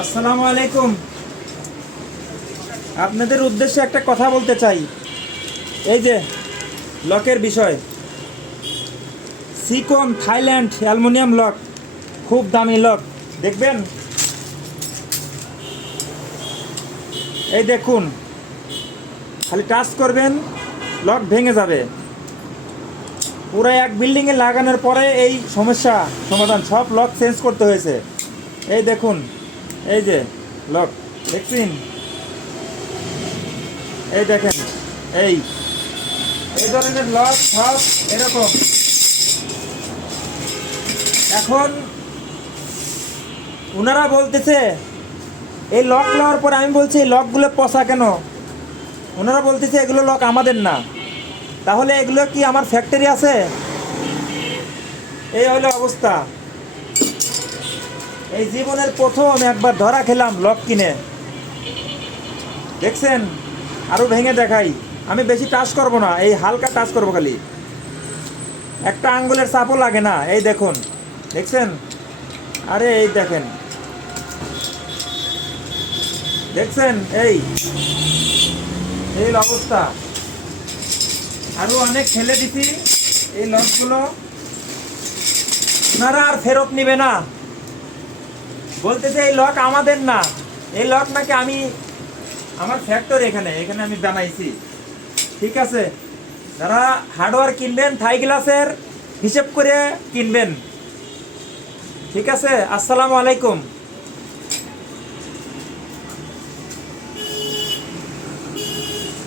আসসালামু আলাইকুম। আপনাদের উদ্দেশ্যে একটা কথা বলতে চাই। এই যে লকের বিষয়, সিকন থাইল্যান্ড অ্যালুমিনিয়াম লক, খুব দামি লক। দেখবেন, এই দেখুন, খালি টাচ করবেন লক ভেঙে যাবে। পুরো এক বিল্ডিংয়ে লাগানোর পরে এই সমস্যা সমাধান, সব লক চেঞ্জ করতে হয়েছে। এই দেখুন, এই যে লক দেখছেন, এই দেখেন, এই এই ধরনের লক সব এরকম। এখন ওনারা বলতেছে এই লক নেওয়ার পর, আমি বলছি এই লকগুলো পচা কেন? ওনারা বলতেছে এগুলো লক আমাদের না। তাহলে এগুলো কি আমার ফ্যাক্টরি আছে? এই হলো অবস্থা। এই জীবনের প্রথম একবার ধরা খেলাম লক কিনে। দেখছেন, আরও ভেঙে দেখাই। আমি বেশি টাচ করব না, এই হালকা টাচ করবো, খালি একটা আঙ্গুলের চাপও লাগে না। এই দেখুন, দেখছেন? আরে এই দেখেন, দেখছেন? এই এই অবস্থা। আরও অনেক ফেলে দিছি এই লকগুলো। আপনারা আর ফেরত নিবে না, বলতেছে এই লক আমাদের না। এই লক নাকি আমি, আমার ফ্যাক্টরি এখানে এখানে আমি বানাইছি। ঠিক আছে, যারা হার্ডওয়্যার কিনবেন থাই গ্লাসের হিসেব করে কিনবেন। ঠিক আছে, আসসালামু আলাইকুম।